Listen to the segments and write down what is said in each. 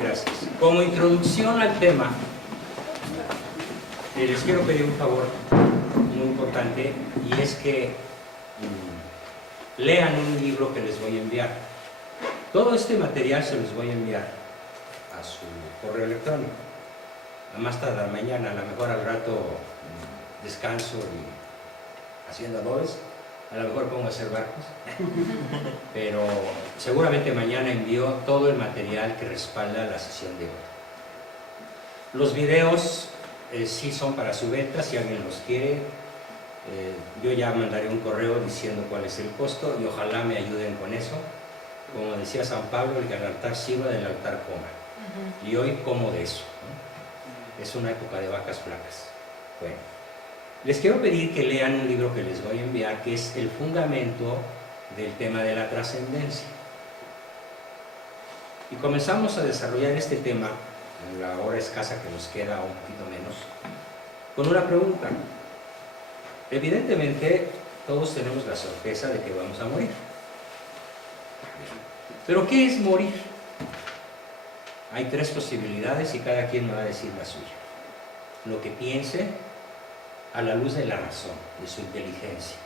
Gracias. Como introducción al tema, les quiero pedir un favor muy importante, y es que lean un libro que les voy a enviar. Todo este material se los voy a enviar a su correo electrónico. A más tardar mañana, a lo mejor al rato descanso y haciendo adobes, a lo mejor pongo a hacer barcos, pero seguramente mañana envío todo el material que respalda la sesión de hoy. Los videos sí son para su venta, si alguien los quiere. Yo ya mandaré un correo diciendo cuál es el costo y ojalá me ayuden con eso. Como decía San Pablo, el altar sirva, del altar coma. Y hoy como de eso, ¿no? Es una época de vacas flacas. Bueno, les quiero pedir que lean un libro que les voy a enviar, que es el fundamento del tema de la trascendencia. Y comenzamos a desarrollar este tema, en la hora escasa que nos queda, un poquito menos, con una pregunta. Evidentemente, todos tenemos la sorpresa de que vamos a morir. ¿Pero qué es morir? Hay tres posibilidades y cada quien me va a decir la suya. Lo que piense a la luz de la razón, de su inteligencia.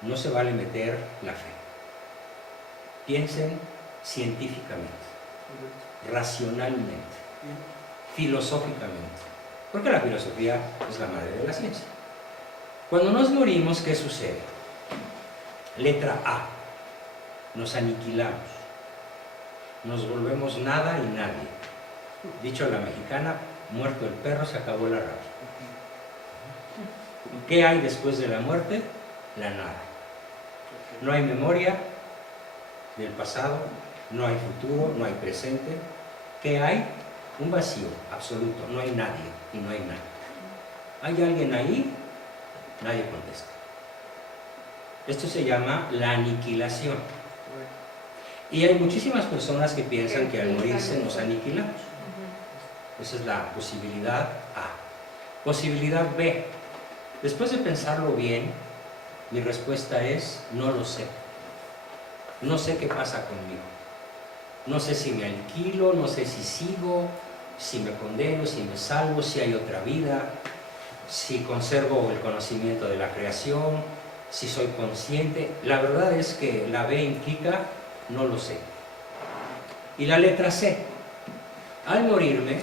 No se vale meter la fe. Piensen científicamente, racionalmente, filosóficamente. Porque la filosofía es la madre de la ciencia. Cuando nos morimos, ¿qué sucede? Letra A. Nos aniquilamos. Nos volvemos nada y nadie. Dicho a la mexicana, muerto el perro, se acabó la rabia. ¿Qué hay después de la muerte? La nada. No hay memoria del pasado, no hay futuro, no hay presente. ¿Qué hay? Un vacío absoluto, no hay nadie y no hay nada. ¿Hay alguien ahí? Nadie contesta. Esto se llama la aniquilación. Y hay muchísimas personas que piensan que al morirse nos aniquilamos. Esa es la posibilidad A. Posibilidad B. Después de pensarlo bien, mi respuesta es: no lo sé. No sé qué pasa conmigo. No sé si me aniquilo, no sé si sigo, si me condeno, si me salvo, si hay otra vida, si conservo el conocimiento de la creación, si soy consciente. La verdad es que la B implica no lo sé. Y la letra C. Al morirme,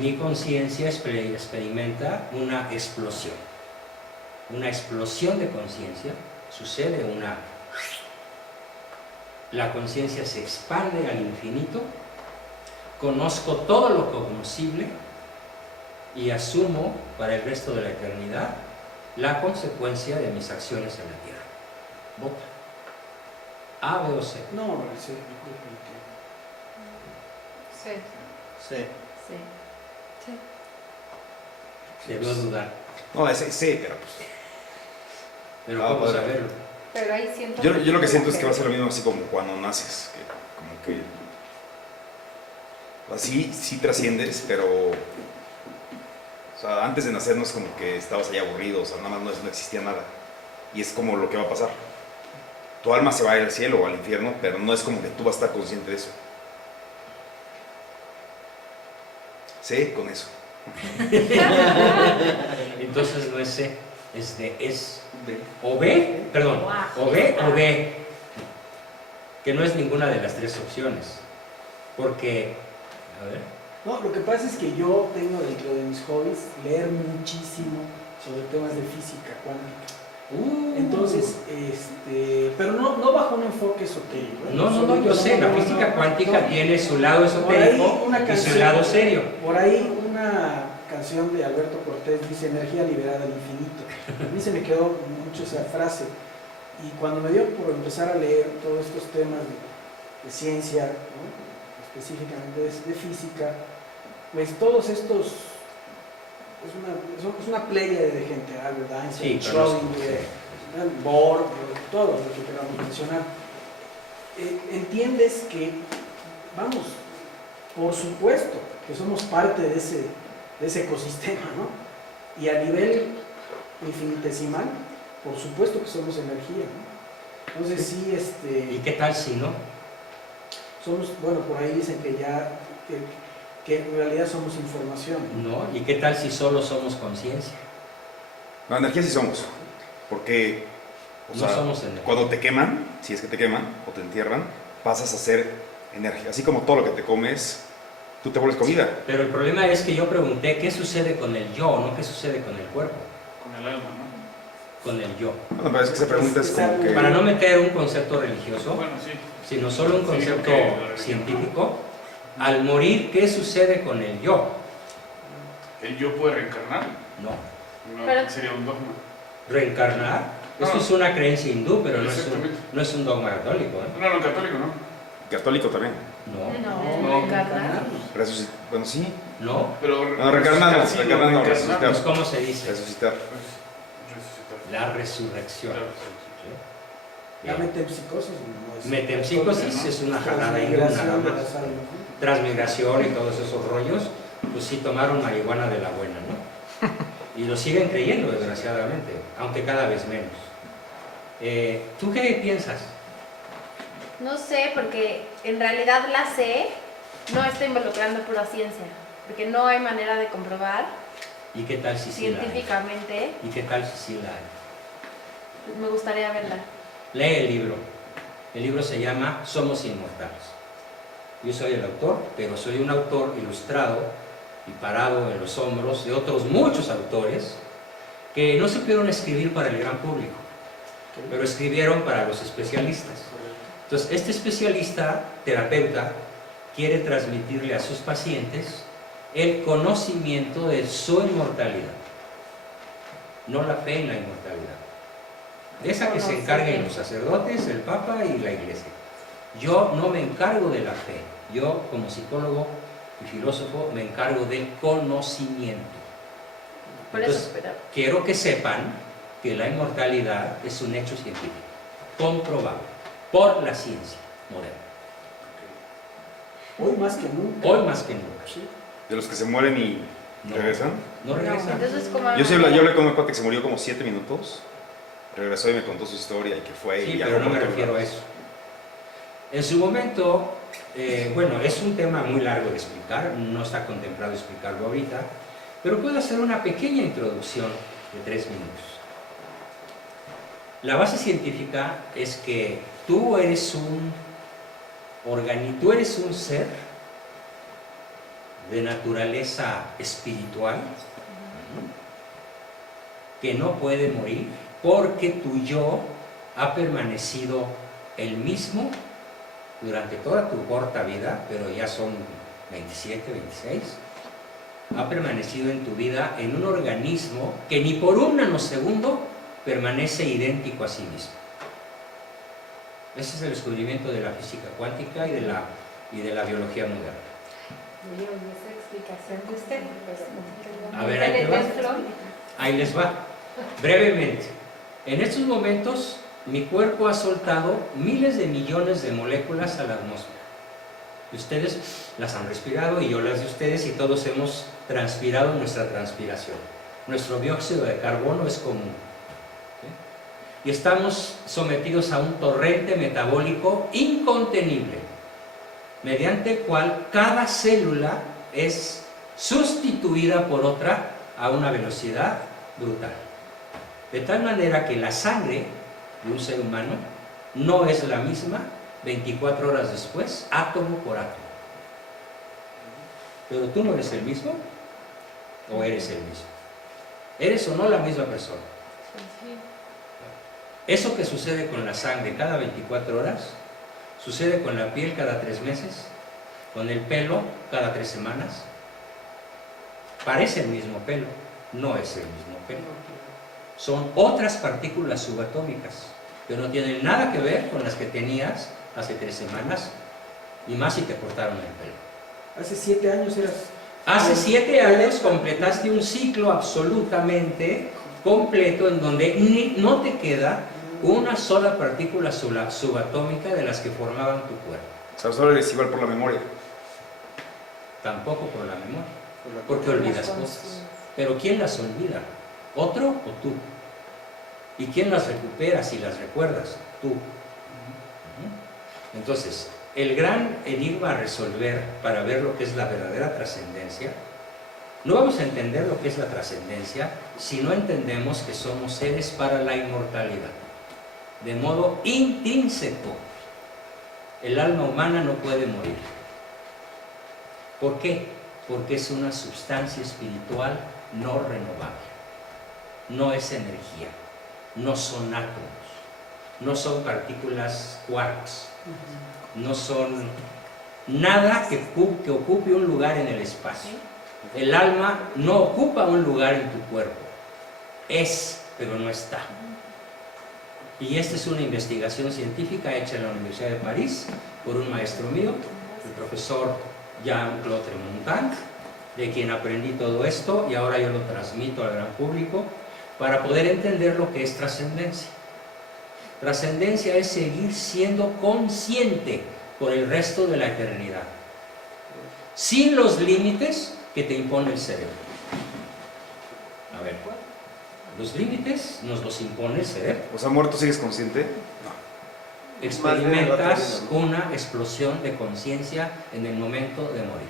mi conciencia experimenta una explosión. Una explosión de conciencia. Sucede una... La conciencia se expande al infinito. Conozco todo lo cognoscible y asumo para el resto de la eternidad la consecuencia de mis acciones en la tierra. Vota. A, B o C. No, sí. Sí. Sí. Sí. Sí. Debió dudar. No, ese sí, pero pues. Pero Ah, ¿cómo bueno. saberlo? Pero ahí siento... Yo lo que siento es que va a ser lo mismo así como cuando naces. Que, como que. Así sí trasciendes, pero. O sea, antes de nacer no es como que estabas ahí aburrido, o sea, nada más no existía nada. Y es como lo que va a pasar. Tu alma se va a ir al cielo o al infierno, pero no es como que tú vas a estar consciente de eso. Sí, con eso. Entonces no es C, es D, es B. o B, perdón, o B o D, que no es ninguna de las tres opciones, porque, a ver, No, lo que pasa es que yo tengo dentro de mis hobbies leer muchísimo sobre temas de física cuántica. Entonces, pero no bajo un enfoque esotérico. no, yo sé, la física cuántica tiene su lado esotérico y su lado serio. Por ahí una canción de Alberto Cortés dice: energía liberada al infinito. A mí se me quedó mucho esa frase. Y cuando me dio por empezar a leer todos estos temas de ciencia, ¿no? Específicamente de física, pues todos estos, es una playa de gente, Albert Einstein, Sí, Schrödinger, Bohr, todo lo que queramos mencionar. Entiendes que, vamos, por supuesto que somos parte de ese ecosistema, ¿no? Y a nivel infinitesimal, por supuesto que somos energía, ¿no? Entonces sí, ¿Y qué tal si no? somos, bueno, por ahí dicen que ya, que en realidad somos información. ¿No? ¿Y qué tal si solo somos conciencia? No, energía sí somos. Porque, o No sea, somos energía. cuando te queman, si es que te queman o te entierran, pasas a ser energía. Así como todo lo que te comes, tú te vuelves comida. Pero el problema es que yo pregunté qué sucede con el yo, no qué sucede con el cuerpo, Con el alma, ¿no? con el yo. Bueno, pero es que esa pregunta es como que... Para no meter un concepto religioso, Bueno, sí. sino solo un Sí, concepto ok, la religión. científico, al morir, ¿qué sucede con el yo? ¿El yo puede reencarnar? No. No, Pero- sería un dogma. Reencarnar, esto No. es una creencia hindú, pero Exactamente. no es un dogma católico, ¿eh? No, no, católico, ¿no? Católico también. No, No, reencarnar. Bueno, sí. no. Pero No, reencarnamos, sí, reencarnamos, reencarnar. resucitar. Pues, ¿cómo se dice? Resucitar. Pues, resucitar. La resurrección. Claro, ¿sí? La Bien. metempsicosis no es... Metempsicosis es una jalada hindú nada Transmigración de más. las almas, ¿no? Transmigración y todos esos rollos, pues sí tomaron marihuana de la buena, ¿no? Y lo siguen creyendo, desgraciadamente, aunque cada vez menos. ¿Tú qué piensas? No sé, porque en realidad la sé no está involucrando pura ciencia, porque no hay manera de comprobar ¿Y qué tal si sí la hay? científicamente. ¿Y qué tal si sí la hay? Me gustaría verla. Lee el libro. El libro se llama Somos Inmortales. Yo soy el autor, pero soy un autor ilustrado y parado en los hombros de otros muchos autores que no supieron escribir para el gran público, pero escribieron para los especialistas. Entonces, este especialista, terapeuta, quiere transmitirle a sus pacientes el conocimiento de su inmortalidad, no la fe en la inmortalidad. De esa que se encarguen los sacerdotes, el Papa y la Iglesia. Yo no me encargo de la fe, yo como psicólogo y filósofo me encargo del conocimiento. Por Entonces, eso, pero quiero que sepan que la inmortalidad es un hecho científico, comprobable por la ciencia moderna, Hoy más que nunca. hoy más que nunca. Sí. De los que se mueren y No, regresan. no regresa. entonces como Yo hablé con un cuate que se murió como 7 minutos. Regresó y me contó su historia y que fue. Sí, y pero no me por refiero a todos eso. En su momento, bueno, es un tema muy largo de explicar, no está contemplado explicarlo ahorita, pero puedo hacer una pequeña introducción de 3 minutos. La base científica es que tú eres un ser de naturaleza espiritual que no puede morir porque tu yo ha permanecido el mismo durante toda tu corta vida, pero ya son 27, 26, ha permanecido en tu vida en un organismo que ni por un nanosegundo permanece idéntico a sí mismo. Ese es el descubrimiento de la física cuántica y de la biología moderna. esa explicación de usted. A ver, ahí te va. Ahí les va. Brevemente, en estos momentos mi cuerpo ha soltado miles de millones de moléculas a la atmósfera. Y ustedes las han respirado y yo las de ustedes y todos hemos transpirado nuestra transpiración. Nuestro dióxido de carbono es común. ¿Sí? Y estamos sometidos a un torrente metabólico incontenible, mediante el cual cada célula es sustituida por otra a una velocidad brutal. De tal manera que la sangre de un ser humano no es la misma 24 horas después, átomo por átomo. Pero tú no eres el mismo, o eres el mismo. ¿Eres o no la misma persona? Eso que sucede con la sangre cada 24 horas, sucede con la piel cada 3 meses, con el pelo cada 3 semanas. Parece el mismo pelo, no es el mismo pelo. Son otras partículas subatómicas que no tienen nada que ver con las que tenías hace 3 semanas, y más si te cortaron el pelo. Hace 7 años eras... Hace 7 años completaste un ciclo absolutamente completo en donde no te queda una sola partícula subatómica de las que formaban tu cuerpo. O sea, solo eres igual por la memoria. Tampoco por la memoria, porque olvidas cosas. Pero ¿quién las olvida? ¿Otro o tú? ¿Y quién las recupera si las recuerdas? Tú. Entonces, el gran enigma a resolver para ver lo que es la verdadera trascendencia, no vamos a entender lo que es la trascendencia si no entendemos que somos seres para la inmortalidad. De modo intrínseco, el alma humana no puede morir. ¿Por qué? Porque es una sustancia espiritual no renovable. No es energía, no son átomos, no son partículas quarks, no son nada que ocupe un lugar en el espacio. El alma no ocupa un lugar en tu cuerpo, es, pero no está. Y esta es una investigación científica hecha en la Universidad de París por un maestro mío, el profesor Jean-Claude Tremontant, de quien aprendí todo esto y ahora yo lo transmito al gran público para poder entender lo que es trascendencia. Trascendencia es seguir siendo consciente por el resto de la eternidad, sin los límites que te impone el cerebro. A ver, los límites nos los impone el cerebro. O sea, muerto sigues consciente. Experimentas una explosión de conciencia en el momento de morir.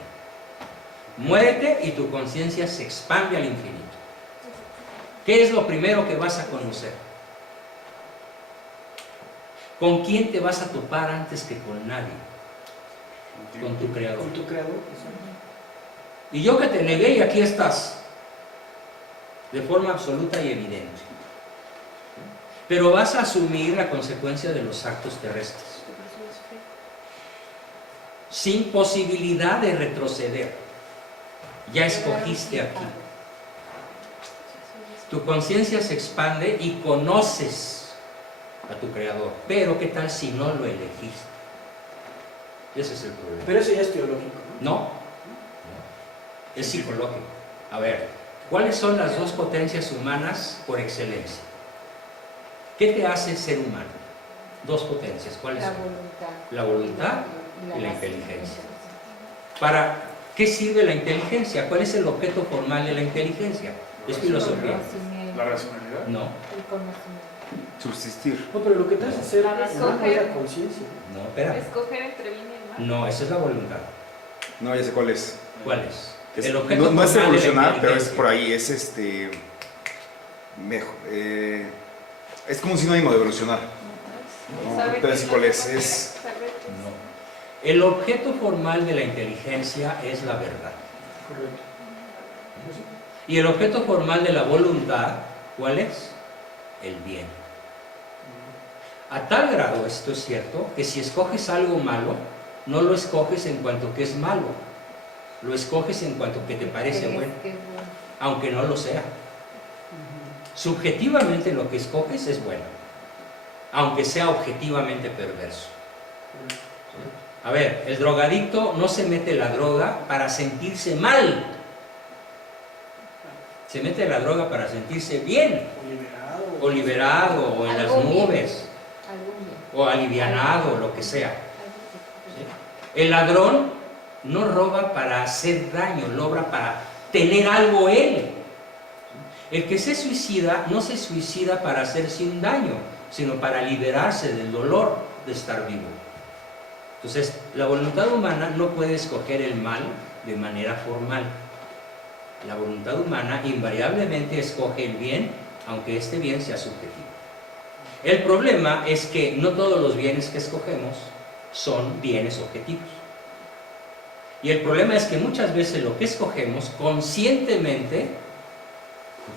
Muérete y tu conciencia se expande al infinito. ¿Qué es lo primero que vas a conocer? ¿Con quién te vas a topar antes que con nadie? Con tu creador. Con tu creador. Y yo que te negué y aquí estás, de forma absoluta y evidente. Pero vas a asumir la consecuencia de los actos terrestres, sin posibilidad de retroceder. Ya escogiste aquí. Tu conciencia se expande y conoces a tu creador. Pero ¿qué tal si no lo elegiste? Ese es el problema. Pero eso ya es teológico, ¿no? No, es psicológico. A ver, ¿cuáles son las dos potencias humanas por excelencia? ¿Qué te hace ser humano? Dos potencias, ¿cuáles La son? voluntad. La voluntad y la razón. inteligencia. ¿Para qué sirve la inteligencia? ¿Cuál es el objeto formal de la inteligencia? Es filosofía. Conocimiento, La racionalidad. No, el conocimiento. Subsistir. No, pero lo que te hace ser Para humano es escoger. la conciencia. no, espera. Escoger entre bien y el mal. No, esa es la voluntad. No, ya sé cuál es. ¿Cuál es? Es- El objeto no, no es formal de la evolucionar, pero es inteligencia. por ahí, mejor, es como un sinónimo de evolucionar. No, Saber pero qué sí cuál es, lo que es saber qué es. No. El objeto formal de la inteligencia es la verdad. Correcto. Y el objeto formal de la voluntad, ¿cuál es? El bien. A tal grado esto es cierto que si escoges algo malo, no lo escoges en cuanto que es malo, lo escoges en cuanto que te parece ¿Crees bueno, que es bueno? aunque no lo sea. Subjetivamente lo que escoges es bueno, aunque sea objetivamente perverso. A ver, el drogadicto no se mete la droga para sentirse mal, se mete la droga para sentirse bien, O liberado. o liberado, o en las Algo bien. nubes, Algún bien. o alivianado, lo que sea. Algo que- El ladrón no roba para hacer daño, logra para tener algo él. El que se suicida no se suicida para hacerse un daño, sino para liberarse del dolor de estar vivo. Entonces, la voluntad humana no puede escoger el mal de manera formal. La voluntad humana invariablemente escoge el bien, aunque este bien sea subjetivo. El problema es que no todos los bienes que escogemos son bienes objetivos. Y el problema es que muchas veces lo que escogemos conscientemente,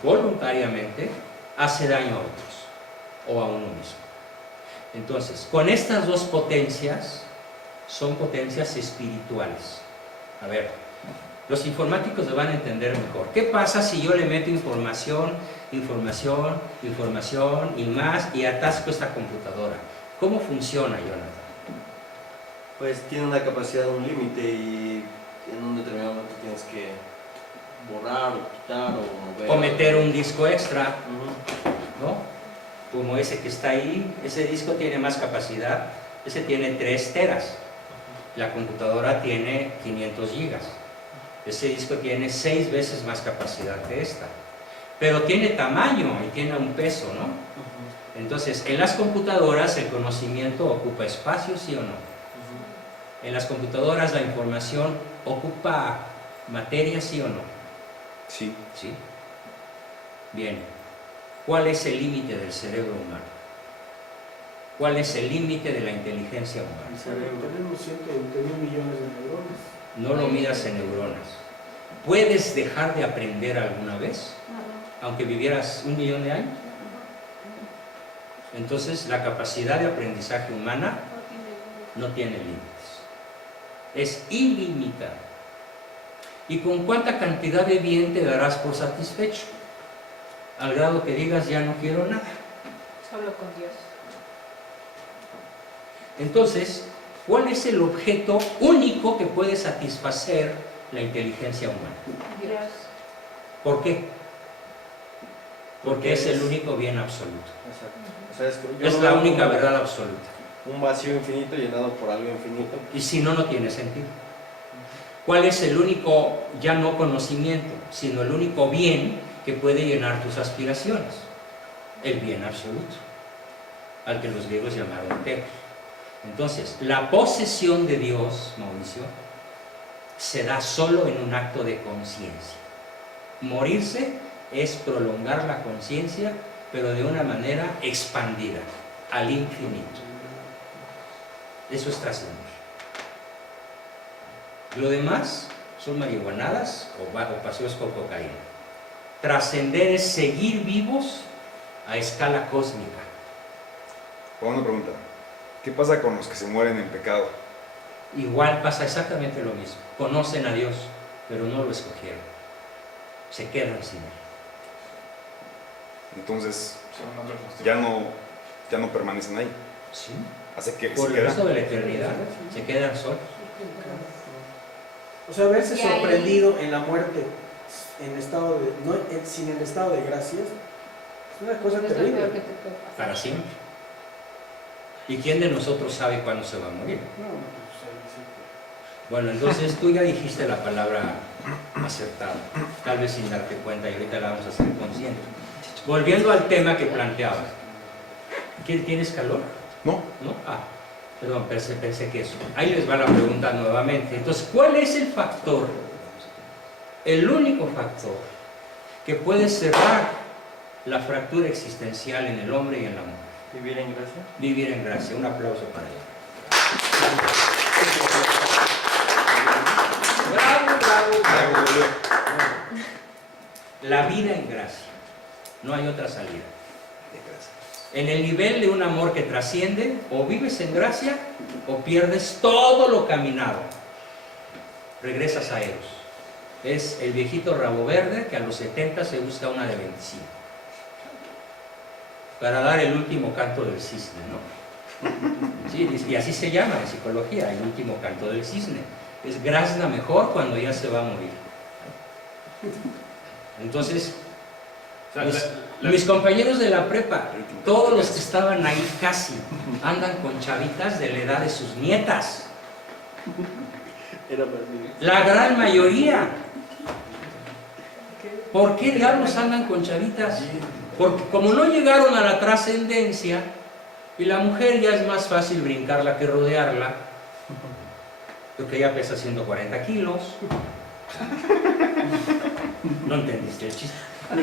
voluntariamente, hace daño a otros o a uno mismo. Entonces, con estas dos potencias, son potencias espirituales. A ver, los informáticos lo van a entender mejor. ¿Qué pasa si yo le meto información, información, información y más y atasco esta computadora? ¿Cómo funciona, Jonathan? Pues tiene una capacidad de un límite y en un determinado momento tienes que borrar o quitar o mover. O meter un disco extra, Ujú. ¿no? Como ese que está ahí, ese disco tiene más capacidad, ese tiene 3 teras, la computadora tiene 500 gigas, ese disco tiene 6 veces más capacidad que esta, pero tiene tamaño y tiene un peso, ¿no? Ujú. Entonces, en las computadoras el conocimiento ocupa espacio, ¿sí o no? Ujú. En las computadoras la información ocupa materia, ¿sí o no? Sí. ¿Sí? Bien. ¿Cuál es el límite del cerebro humano? ¿Cuál es el límite de la inteligencia humana? Tenemos 120.000 millones de neuronas. No lo midas en neuronas. ¿Puedes dejar de aprender alguna vez? Aunque vivieras 1 millón de años. Entonces, la capacidad de aprendizaje humana no tiene límites. Es ilimitada. ¿Y con cuánta cantidad de bien te darás por satisfecho? Al grado que digas, ya no quiero nada. Solo con Dios. Entonces, ¿cuál es el objeto único que puede satisfacer la inteligencia humana? Dios. ¿Por qué? Porque es el único bien absoluto. Exacto. O sea, yo Es lo la veo única como verdad absoluta. un vacío infinito llenado por algo infinito. Y si no, no tiene sentido. ¿Cuál es el único, ya no conocimiento, sino el único bien que puede llenar tus aspiraciones? El bien absoluto, al que los griegos llamaron teos. Entonces, la posesión de Dios, Mauricio, se da solo en un acto de conciencia. Morirse es prolongar la conciencia, pero de una manera expandida, al infinito. Eso es trascender. Lo demás son marihuanadas o paseos con cocaína. Trascender es seguir vivos a escala cósmica. Una pregunta. ¿Qué pasa con los que se mueren en pecado? Igual pasa exactamente lo mismo. Conocen a Dios, pero no lo escogieron. Se quedan sin Él. Entonces, Se van a otra cuestión. ya no permanecen ahí. ¿Sí? Hace que Por se el resto quedan. de la eternidad se quedan solos. O sea, verse Y ahí- sorprendido en la muerte en estado de, no, sin el estado de gracias es una cosa Es lo terrible. peor que te puede pasar. Para siempre. ¿Y quién de nosotros sabe cuándo se va a morir? No, pues ahí sí. Bueno, entonces tú ya dijiste la palabra acertada, tal vez sin darte cuenta, y ahorita la vamos a hacer consciente. Volviendo al tema que planteabas. ¿Tienes calor? No. ¿No? Ah, perdón, pensé que eso. Ahí les va la pregunta nuevamente. Entonces, ¿cuál es el factor, el único factor, que puede cerrar la fractura existencial en el hombre y en la mujer? Vivir en gracia. Vivir en gracia. Un aplauso para ella. Bravo, bravo, bravo. La vida en gracia. No hay otra salida. En el nivel de un amor que trasciende, o vives en gracia o pierdes todo lo caminado. Regresas a Eros. Es el viejito rabo verde que a los 70 se busca una de 25. Para dar el último canto del cisne, ¿no? Sí, y así se llama en psicología, el último canto del cisne. Es grazna mejor cuando ya se va a morir. Entonces, O sea, mis compañeros de la prepa, todos los que estaban ahí casi, andan con chavitas de la edad de sus nietas. Era para mí. La gran mayoría. ¿Por qué diablos andan con chavitas? Porque como no llegaron a la trascendencia, y la mujer ya es más fácil brincarla que rodearla, porque ella pesa 140 kilos. No entendiste el chiste.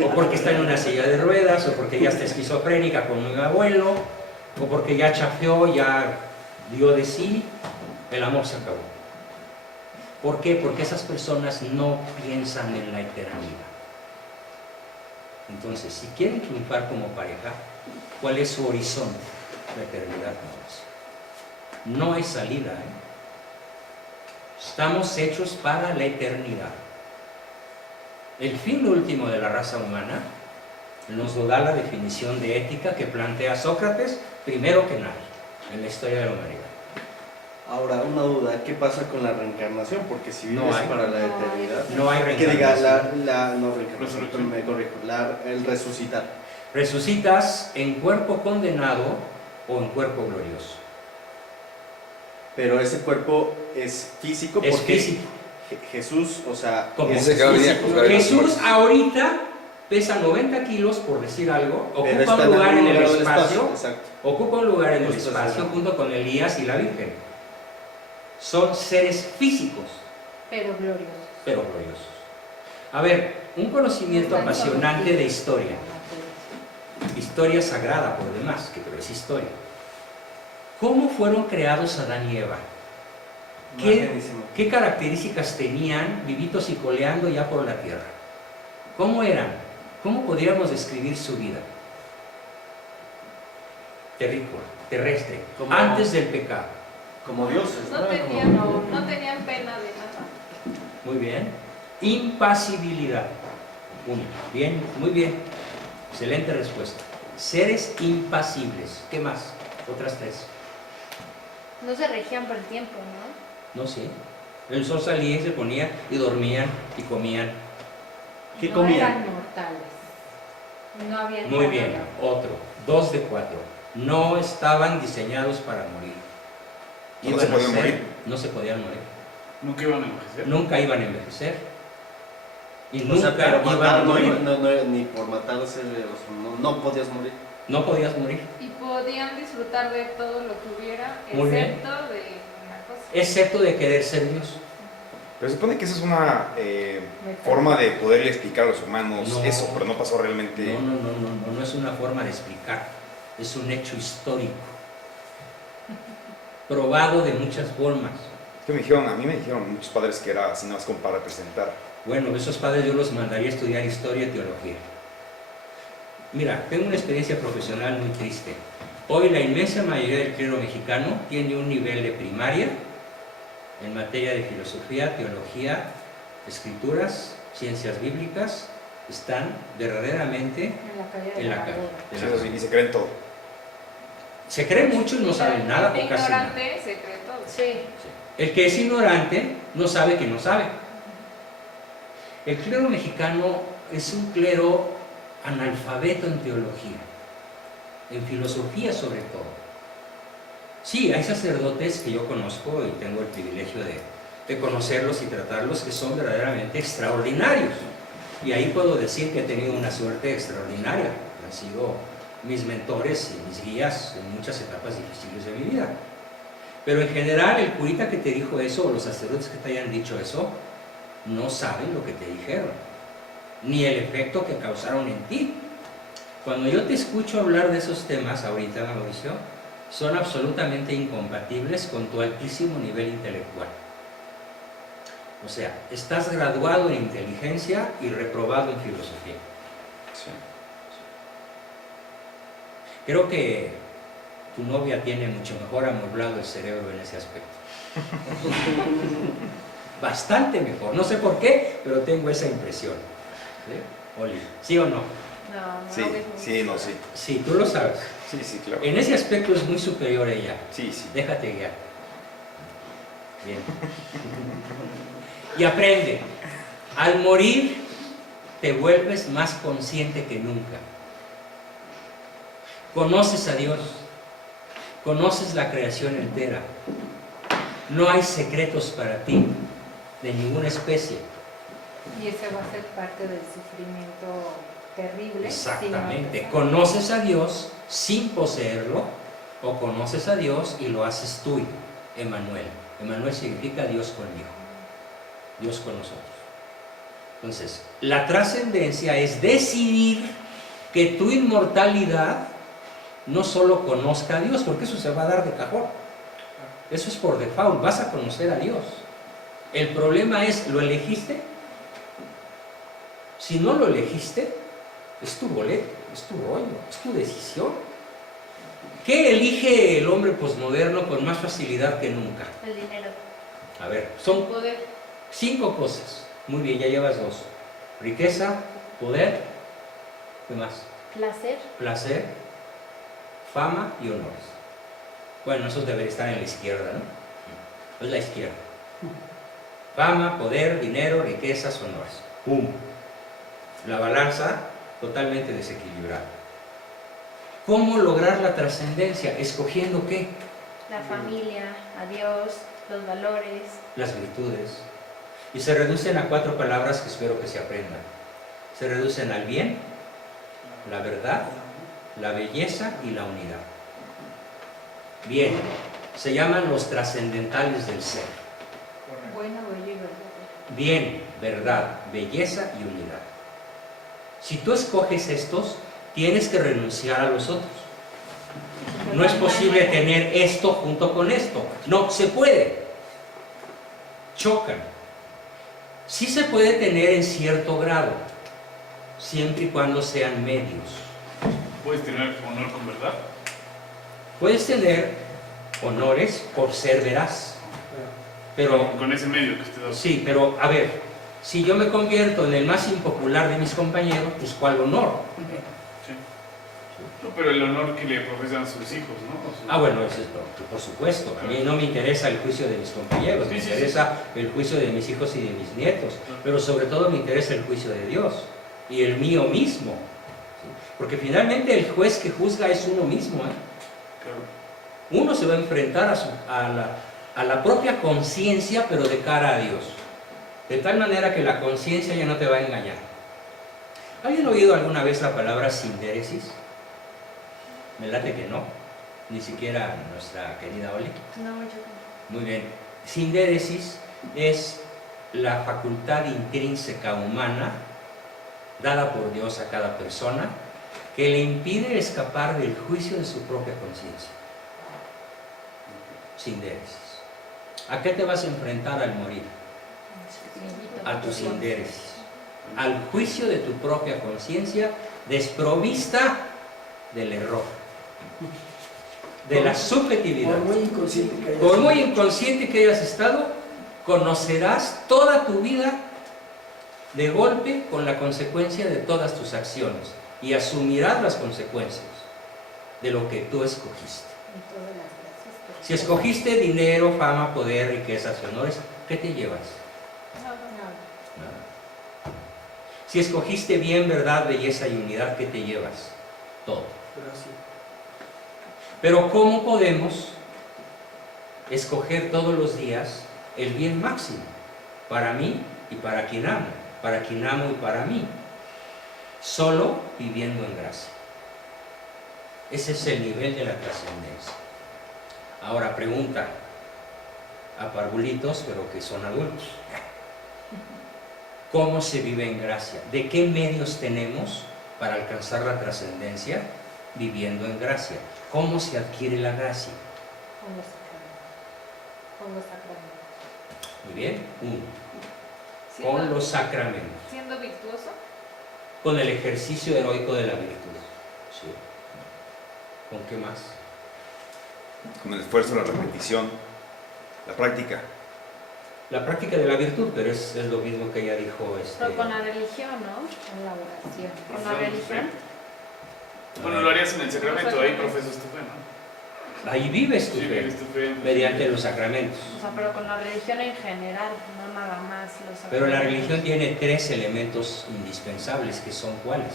O porque está en una silla de ruedas, o porque ya está esquizofrénica como mi abuelo, o porque ya chafeó, ya dio de sí, el amor se acabó. ¿Por qué? Porque esas personas no piensan en la eternidad. Entonces, si quieren triunfar como pareja, ¿cuál es su horizonte? La eternidad. No hay salida, ¿eh? Estamos hechos para la eternidad. El fin último de la raza humana nos lo da la definición de ética que plantea Sócrates primero que nadie en la historia de la humanidad. Ahora, una duda, ¿qué pasa con la reencarnación? Porque si No vives hay. para la eternidad, No hay que diga reencarnación. no reencarnación, Resurrección. me corrijo, el resucitar. Resucitas en cuerpo condenado o en cuerpo glorioso. Pero ese cuerpo es físico Es porque físico. Jesús, o sea, Como Dice que va a venir a juzgar a los Jesús muertos. ahorita pesa 90 kilos, por decir algo, pero ocupa está un lugar en algún el lugar del espacio, Exacto. ocupa un lugar en el Justo espacio así. junto con Elías y la Virgen. Son seres físicos, Pero glorioso. pero gloriosos. A ver, un conocimiento apasionante de historia. Historia sagrada por demás, pero es historia. ¿Cómo fueron creados Adán y Eva? Imagenísimo. ¿Qué características tenían vivitos y coleando ya por la tierra? ¿Cómo eran? ¿Cómo podríamos describir su vida? Terrícola, terrestre, Como- antes del pecado. Como dioses, ¿no? No Como- tenían pena de nada. Muy bien. Impasibilidad. Uno. Bien, muy bien. Excelente respuesta. Seres impasibles. ¿Qué más? Otras tres. No se regían por el tiempo, ¿no? No sé. El sol salía y se ponía y dormían y comían. ¿Qué No comían? eran mortales. No había Muy bien. nada. Otro. 2 de 4. No estaban diseñados para morir. No se Iban a podían ser- morir. No se podían morir. Nunca iban a envejecer. Nunca iban a envejecer. Y O nunca sea, pero iban a matar, morir. ni por matarse, o sea, no podías morir. No podías morir. Y podían disfrutar de todo lo que hubiera, Muy bien. excepto de una cosa. Excepto de querer ser Dios. Pero se supone que esa es una forma de poderle explicar a los humanos No. eso, pero no pasó realmente. No es una forma de explicar, es un hecho histórico, probado de muchas formas. Es que a mí me dijeron muchos padres que era así nada más como para representar. Bueno, esos padres yo los mandaría a estudiar historia y teología. Mira, tengo una experiencia profesional muy triste. Hoy la inmensa mayoría del clero mexicano tiene un nivel de primaria en materia de filosofía, teología, escrituras, ciencias bíblicas, están verdaderamente En la calle de en la la calle. Boda. de Sí, la eso sí, y se creen todo. Se creen mucho y no saben nada El o casi nada. ignorante se cree todo. Sí. El que es ignorante no sabe que no sabe. El clero mexicano es un clero analfabeto en teología, en filosofía sobre todo. Sí, hay sacerdotes que yo conozco y tengo el privilegio de conocerlos y tratarlos que son verdaderamente extraordinarios. Y ahí puedo decir que he tenido una suerte extraordinaria. Han sido mis mentores y mis guías en muchas etapas difíciles de mi vida. Pero en general, el curita que te dijo eso, o los sacerdotes que te hayan dicho eso, no saben lo que te dijeron, ni el efecto que causaron en ti. Cuando yo te escucho hablar de esos temas ahorita, Mauricio, son absolutamente incompatibles con tu altísimo nivel intelectual. O sea, estás graduado en inteligencia y reprobado en filosofía. Sí. Creo que tu novia tiene mucho mejor amueblado el cerebro en ese aspecto. Bastante mejor. No sé por qué, pero tengo esa impresión. ¿Sí? Oli, ¿sí o no? No, Sí, no es muy sí, no, sí. Sí, tú lo sabes. Sí, sí, claro. En ese aspecto es muy superior a ella. Sí, sí. Déjate guiar. Bien. Y aprende. Al morir te vuelves más consciente que nunca. Conoces a Dios. Conoces la creación entera. No hay secretos para ti de ninguna especie. Y ese va a ser parte del sufrimiento terrible. Exactamente. si no Conoces a Dios sin poseerlo o conoces a Dios y lo haces tú, Emmanuel. Emmanuel significa Dios conmigo, Dios con nosotros. Entonces, la trascendencia es decidir que tu inmortalidad no solo conozca a Dios, porque eso se va a dar de cajón. Eso es por default, vas a conocer a Dios. El problema es, ¿lo elegiste? Si no lo elegiste, es tu boleto, es tu rollo, es tu decisión. ¿Qué elige el hombre posmoderno con más facilidad que nunca? el dinero. A ver, el son poder. 5 cosas. Muy bien, ya llevas 2. Riqueza, poder, ¿qué más? Placer. Placer, fama y honores. Bueno, esos deberían estar en la izquierda, ¿no? Es la izquierda. Fama, poder, dinero, riquezas, honores. ¡Pum! La balanza totalmente desequilibrada. ¿Cómo lograr la trascendencia? ¿Escogiendo qué? La familia, a Dios, los valores. Las virtudes. Y se reducen a 4 palabras que espero que se aprendan. Se reducen al bien, la verdad, la belleza y la unidad. Bien, Se llaman los trascendentales del ser. Bueno, bello y verdadero. Bien, verdad, belleza y unidad. Si tú escoges estos, tienes que renunciar a los otros. No es posible tener esto junto con esto. No se puede. Chocan. Sí se puede tener en cierto grado, siempre y cuando sean medios. ¿Puedes tener honor con verdad? Puedes tener honores por ser veraz, pero Con ese medio que usted da. sí, pero a ver, si yo me convierto en el más impopular de mis compañeros, pues ¿cuál honor? Sí. No, pero el honor que le profesan a sus hijos, ¿no? O su- Ah, bueno, eso es por supuesto. A mí no me interesa el juicio de mis compañeros, me Sí, sí, interesa el juicio de mis hijos y de mis nietos, pero sobre todo me interesa el juicio de Dios y el mío mismo. ¿Sí? Porque finalmente el juez que juzga es uno mismo. Claro. Uno se va a enfrentar a la propia conciencia, pero de cara a Dios. De tal manera que la conciencia ya no te va a engañar. ¿Alguien ha oído alguna vez la palabra sindéresis? Me late que no, ni siquiera nuestra querida Oli. No, yo no. Muy bien. Sindéresis es la facultad intrínseca humana dada por Dios a cada persona que le impide escapar del juicio de su propia conciencia. Sindéresis. ¿A qué te vas a enfrentar al morir? A tu sindéresis, al juicio de tu propia conciencia desprovista del error, de la subjetividad. Por muy inconsciente que hayas Por muy sido. inconsciente que hayas estado, conocerás toda tu vida de golpe con la consecuencia de todas tus acciones y asumirás las consecuencias de lo que tú escogiste. Y todas las gracias. Si escogiste dinero, fama, poder, riquezas y honores, ¿qué te llevas? No, Nada. Si escogiste bien, verdad, belleza y unidad, ¿qué te llevas? Todo. Gracias. Pero ¿cómo podemos escoger todos los días el bien máximo para mí y para quien amo y para mí? Solo viviendo en gracia. Ese es el nivel de la trascendencia. Ahora pregunta a parvulitos, pero que son adultos. ¿Cómo se vive en gracia? ¿De qué medios tenemos para alcanzar la trascendencia viviendo en gracia? ¿Cómo se adquiere la gracia? con los sacramentos. Con los sacramentos. Muy bien, uno, con Siendo, los sacramentos, siendo virtuoso. con el ejercicio heroico de la virtud. Sí. ¿Con qué más? Con el esfuerzo, la repetición, la práctica. La práctica de la virtud, pero es lo mismo que ella dijo. Pero con la religión, ¿no? Con la oración. Con la religión. Bueno, lo harías en el sacramento, ahí profesas tu fe, ¿no? Ahí vives tu Sí, fe, vives tu fe. mediante los sacramentos. O sea, pero con la religión en general, no nada más los Pero la sacramentos. religión tiene tres elementos indispensables, que son ¿cuáles?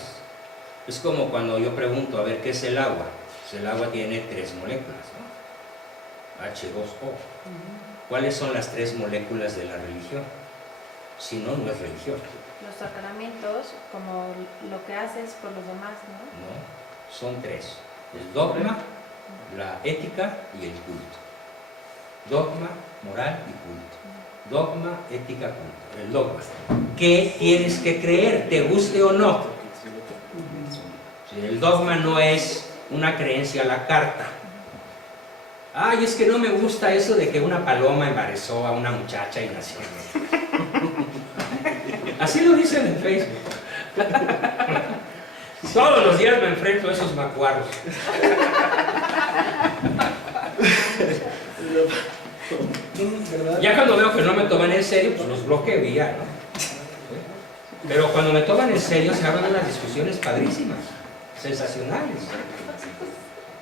Es como cuando yo pregunto, a ver, ¿qué es el agua? Pues el agua tiene tres moléculas, ¿no? H2O. ¿Cuáles son las tres moléculas de la religión? Si no, no es religión. Los sacramentos, como lo que haces por los demás, ¿no? No, son tres. El dogma, la ética y el culto. Dogma, moral y culto. Dogma, ética, culto. El dogma. ¿Qué tienes que creer, te guste o no? El dogma no es una creencia a la carta. Ay, es que no me gusta eso de que una paloma embarazó a una muchacha y nació. Así lo dicen en Facebook. Todos los días me enfrento a esos macuarros. ¿Verdad? Ya cuando veo que no me toman en serio, pues los bloqueo y ya, ¿no? Pero cuando me toman en serio se abren unas discusiones padrísimas, sensacionales.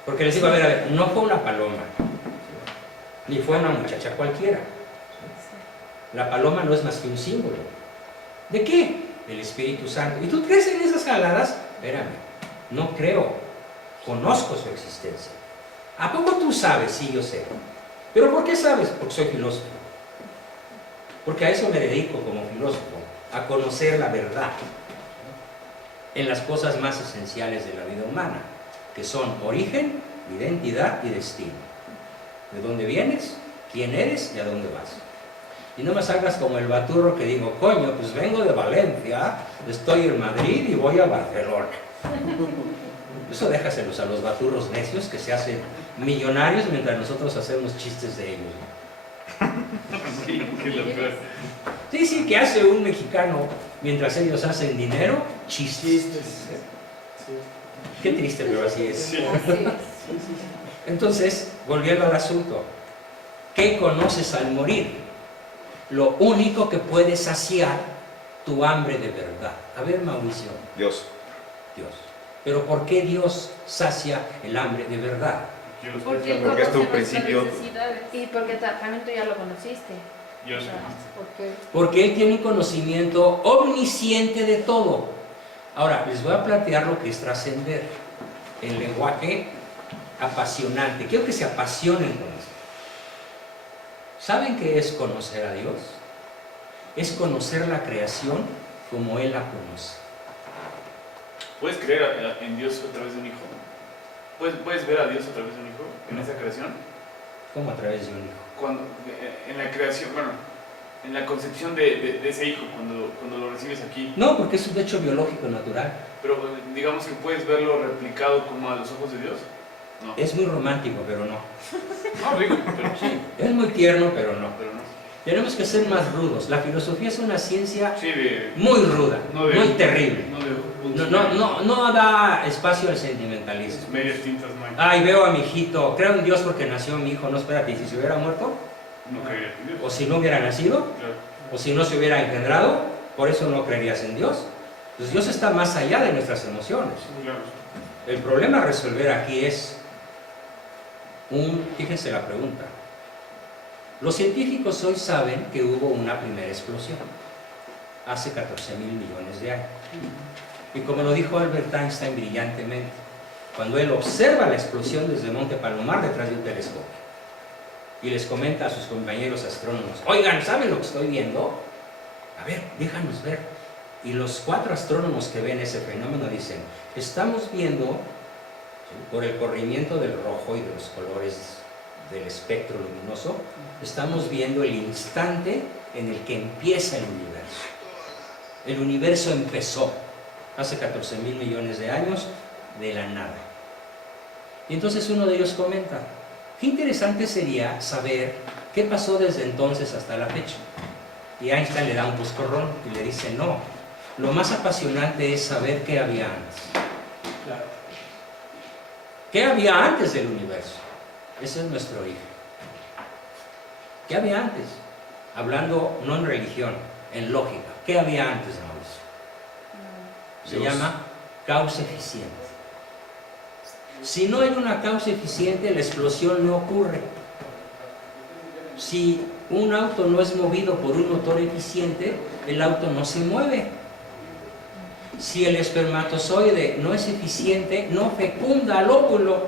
Porque les digo, a ver, no fue una paloma, ni fue una muchacha cualquiera. La paloma no es más que un símbolo. ¿De qué? Del Espíritu Santo. ¿Y tú crees en esas jaladas? Espérame, no creo. Conozco su existencia. ¿A poco tú sabes? Sí, yo sé. ¿Pero por qué sabes? Porque soy filósofo. Porque a eso me dedico como filósofo, a conocer la verdad en las cosas más esenciales de la vida humana, que son origen, identidad y destino. de dónde vienes, quién eres y a dónde vas. Y no me salgas como el baturro que digo, coño, pues vengo de Valencia, estoy en Madrid y voy a Barcelona. Eso déjaselos a los baturros necios que se hacen millonarios mientras nosotros hacemos chistes de ellos, ¿no? Sí, que es lo peor. Sí, sí, que hace un mexicano mientras ellos hacen dinero, chistes. Chistes. Sí. Qué triste, pero así es. Sí. Así es. Entonces, volviendo al asunto, ¿qué conoces al morir? Lo único que puede saciar tu hambre de verdad. A ver, Mauricio, Dios. Dios. Pero ¿por qué Dios sacia el hambre de verdad? Yo Porque Él Porque es tu conoce nuestras principio. necesidades. Y porque también tú ya lo conociste. Yo sé. Porque Porque Él tiene un conocimiento omnisciente de todo. Ahora, les voy a plantear lo que es trascender. El lenguaje apasionante. Quiero que se apasionen con esto. ¿Saben qué es conocer a Dios? Es conocer la creación como Él la conoce. ¿Puedes creer en Dios a través de un hijo? ¿Puedes ver a Dios a través de un hijo en esa creación? ¿Cómo a través de un hijo? Cuando, en la creación, bueno, en la concepción de ese hijo, cuando lo recibes aquí. No, porque es un hecho biológico natural. Pero digamos que puedes verlo replicado como a los ojos de Dios. No. Es muy romántico, pero no. No, digo, pero sí. Es muy tierno, pero no. Pero no. Tenemos que ser más rudos. La filosofía es una ciencia Sí, de. muy ruda, No de, muy terrible. No de. No da espacio al sentimentalismo. Medias tintas no hay. Ay, veo a mi hijito, creo en Dios porque nació mi hijo. No, espérate, ¿y si se hubiera muerto? No creería en Dios. ¿O si no hubiera nacido? Claro. ¿O si no se hubiera engendrado? ¿Por eso no creerías en Dios? Pues Dios está más allá de nuestras emociones. Claro. El problema a resolver aquí es fíjense la pregunta. Los científicos hoy saben que hubo una primera explosión hace 14.000 millones de años. Y como lo dijo Albert Einstein brillantemente, cuando él observa la explosión desde Monte Palomar detrás de un telescopio y les comenta a sus compañeros astrónomos, oigan, ¿saben lo que estoy viendo? A ver, déjanos ver. Y los 4 astrónomos que ven ese fenómeno dicen, estamos viendo, ¿sí?, por el corrimiento del rojo y de los colores del espectro luminoso, estamos viendo el instante en el que empieza el universo. El universo empezó hace 14.000 millones de años de la nada. Y entonces uno de ellos comenta, qué interesante sería saber qué pasó desde entonces hasta la fecha. Y Einstein le da un coscorrón y le dice, no, lo más apasionante es saber qué había antes. Claro. ¿Qué había antes del universo? Ese es nuestro hijo. ¿Qué había antes? Hablando no en religión, en lógica. ¿Qué había antes, Mauricio? Se Dios. llama causa eficiente. Si no hay una causa eficiente, la explosión no ocurre. Si un auto no es movido por un motor eficiente, el auto no se mueve. Si el espermatozoide no es eficiente, no fecunda al óvulo.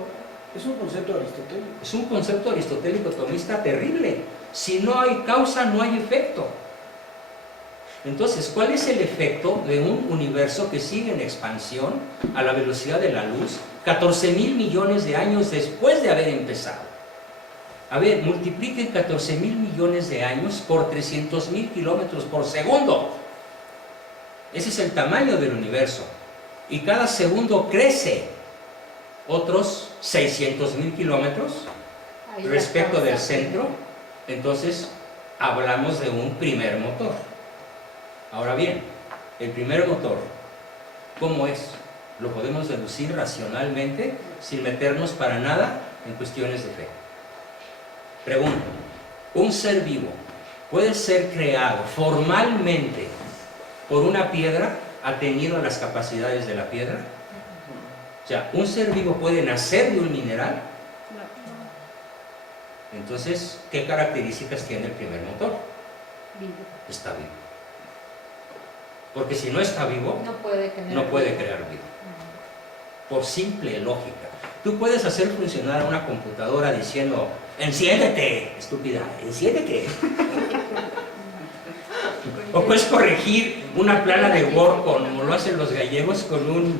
Es un concepto aristotélico. Es un concepto aristotélico tomista terrible. Si no hay causa, no hay efecto. Entonces, ¿cuál es el efecto de un universo que sigue en expansión a la velocidad de la luz 14.000 millones de años después de haber empezado? A ver, multipliquen 14.000 millones de años por 300.000 kilómetros por segundo. Ese es el tamaño del universo. Y cada segundo crece otros 600.000 kilómetros ahí la respecto causa. del centro. Entonces, hablamos de un primer motor. Ahora bien, el primer motor, ¿cómo es? Lo podemos deducir racionalmente sin meternos para nada en cuestiones de fe. Pregunto, ¿un ser vivo puede ser creado formalmente por una piedra atenido a las capacidades de la piedra? O sea, ¿un ser vivo puede nacer de un mineral? Entonces, ¿qué características tiene el primer motor? Vivo. Está vivo. Porque si no está vivo, No puede tener no puede vida. crear vida. Por simple lógica. Tú puedes hacer funcionar una computadora diciendo, enciéndete, estúpida, enciéndete. O puedes corregir una plana de Word como lo hacen los gallegos con un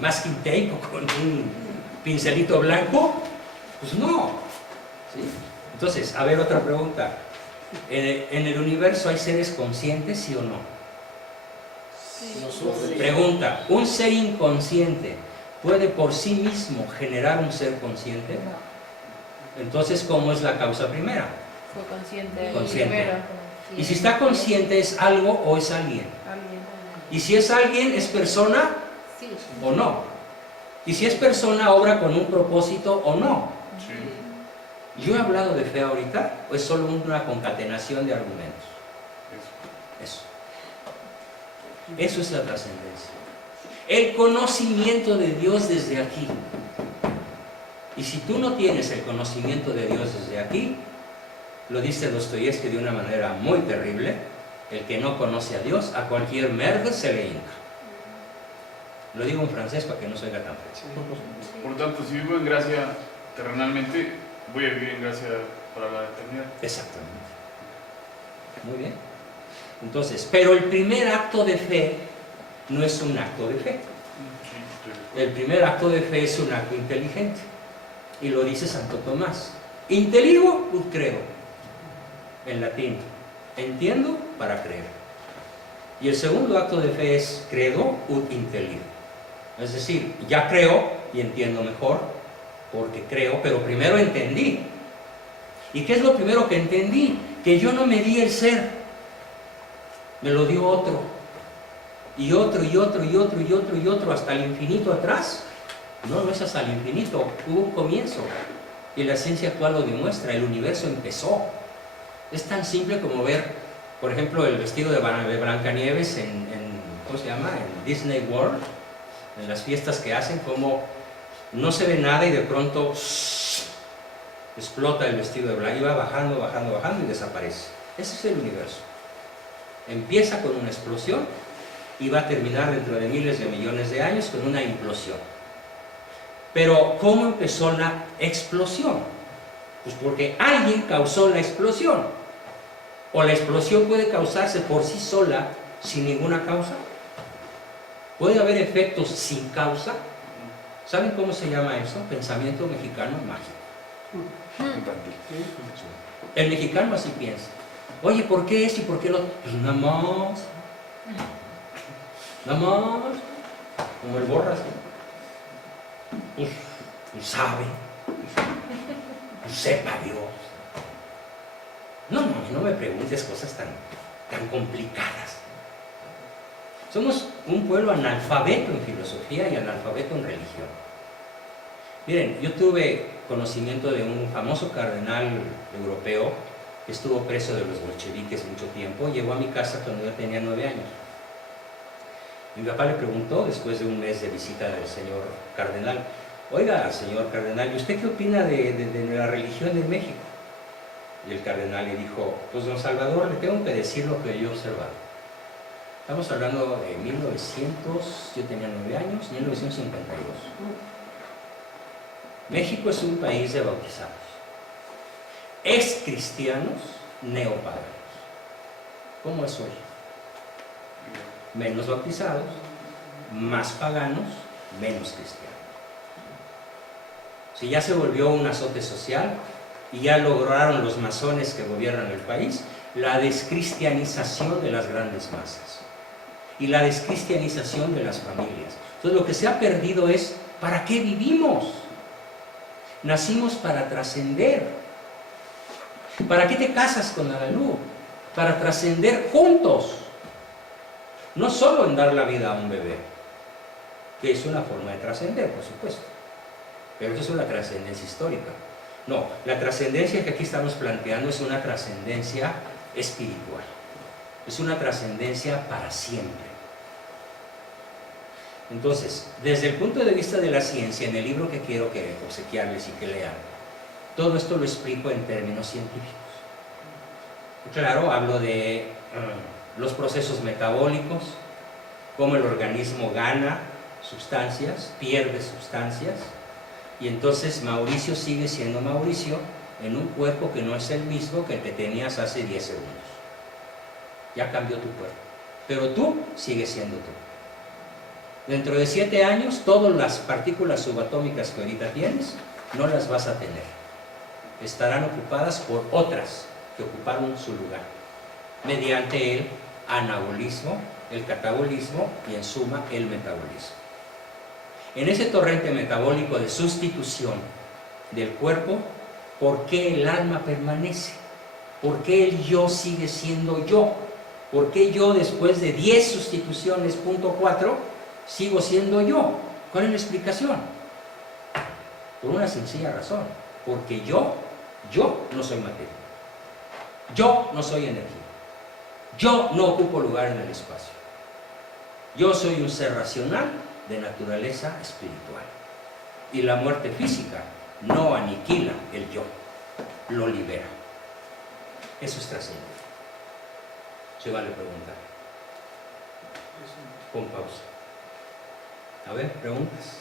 masking tape o con un pincelito blanco. Pues no. ¿Sí? Entonces, a ver, otra pregunta. ¿En el universo hay seres conscientes, sí o no? Nosotros. Pregunta, ¿un ser inconsciente puede por sí mismo generar un ser consciente? Entonces, ¿cómo es la causa primera? Fue consciente. Consciente. Primero. Y si está consciente, ¿es algo o es alguien? Alguien. Y si es alguien, ¿es persona Sí. o no? Y si es persona, ¿obra con un propósito o no? Sí. ¿Yo he hablado de fe ahorita o es solo una concatenación de argumentos? Eso. Eso es la trascendencia. El conocimiento de Dios desde aquí. Y si tú no tienes el conocimiento de Dios desde aquí, lo dice Dostoyevsky de una manera muy terrible, el que no conoce a Dios, a cualquier merda se le hinca. Lo digo en francés para que no se oiga tan feo. Por tanto, si vivo en gracia terrenalmente, voy a vivir en gracia para la eternidad. Exactamente. Muy bien. Entonces, pero el primer acto de fe no es un acto de fe. Sí, estoy de acuerdo. El primer acto de fe es un acto inteligente. Y lo dice Santo Tomás. Inteligo ut creo. En latín. Entiendo para creer. Y el segundo acto de fe es credo ut intelligo. Es decir, ya creo y entiendo mejor porque creo, pero primero entendí. ¿Y qué es lo primero que entendí? Que yo no me di el ser. Me lo dio otro. Y otro, y otro, y otro, y otro, y otro, hasta el infinito atrás. No, no es hasta el infinito. Hubo un comienzo. Y la ciencia actual lo demuestra. El universo empezó. Es tan simple como ver, por ejemplo, el vestido de Blancanieves ¿cómo se llama? En Disney World, en las fiestas que hacen, como no se ve nada y de pronto explota el vestido de Blanca y va bajando, bajando, bajando y desaparece. Ese es el universo. Empieza con una explosión y va a terminar dentro de miles de millones de años con una implosión. Pero, ¿cómo empezó la explosión? Pues porque alguien causó la explosión. O la explosión puede causarse por sí sola, sin ninguna causa. Puede haber efectos sin causa. ¿Saben cómo se llama eso? Pensamiento mexicano mágico. Infantil. El mexicano así piensa. Oye, ¿por qué esto y por qué lo otro? Pues nada más. Nada más. Como el Borras. Pues sabe. Pues sepa Dios. No me preguntes cosas tan complicadas. Somos un pueblo analfabeto en filosofía y analfabeto en religión. Miren, yo tuve conocimiento de un famoso cardenal europeo que estuvo preso de los bolcheviques mucho tiempo. Llegó a mi casa cuando yo tenía 9 años. Mi papá le preguntó, después de un mes de visita del señor cardenal, oiga, señor cardenal, ¿y usted qué opina de la religión de México? Y el cardenal le dijo, pues don Salvador, le tengo que decir lo que yo he observado. Estamos hablando de 1900, yo tenía 9 años, 1952. México es un país de bautizados. Ex cristianos, neopaganos. ¿Cómo es hoy? Menos bautizados, más paganos, menos cristianos. Si ya se volvió un azote social y ya lograron los masones que gobiernan el país la descristianización de las grandes masas y la descristianización de las familias. Entonces lo que se ha perdido es ¿para qué vivimos? Nacimos para trascender. ¿Para qué te casas con Alalú? Para trascender juntos. No solo en dar la vida a un bebé, que es una forma de trascender, por supuesto, pero eso es una trascendencia histórica. No, la trascendencia que aquí estamos planteando es una trascendencia espiritual, es una trascendencia para siempre. Entonces, desde el punto de vista de la ciencia, en el libro que quiero que obsequiarles y que lean, todo esto lo explico en términos científicos. Claro, hablo de los procesos metabólicos, cómo el organismo gana sustancias, pierde sustancias, y entonces Mauricio sigue siendo Mauricio en un cuerpo que no es el mismo que el que tenías hace 10 segundos. Ya cambió tu cuerpo, pero tú sigues siendo tú. Dentro de 7 años, todas las partículas subatómicas que ahorita tienes, no las vas a tener. estarán ocupadas por otras que ocuparon su lugar, mediante el anabolismo, el catabolismo y en suma el metabolismo. En ese torrente metabólico de sustitución del cuerpo, ¿por qué el alma permanece? ¿Por qué el yo sigue siendo yo? ¿Por qué yo después de 10 sustituciones, punto 4, sigo siendo yo? ¿Cuál es la explicación? Por una sencilla razón, porque yo no soy materia, yo no soy energía, yo no ocupo lugar en el espacio, yo soy un ser racional de naturaleza espiritual, y la muerte física no aniquila el yo, lo libera. Eso es trascendente. Se vale preguntar. Con pausa. A ver, preguntas.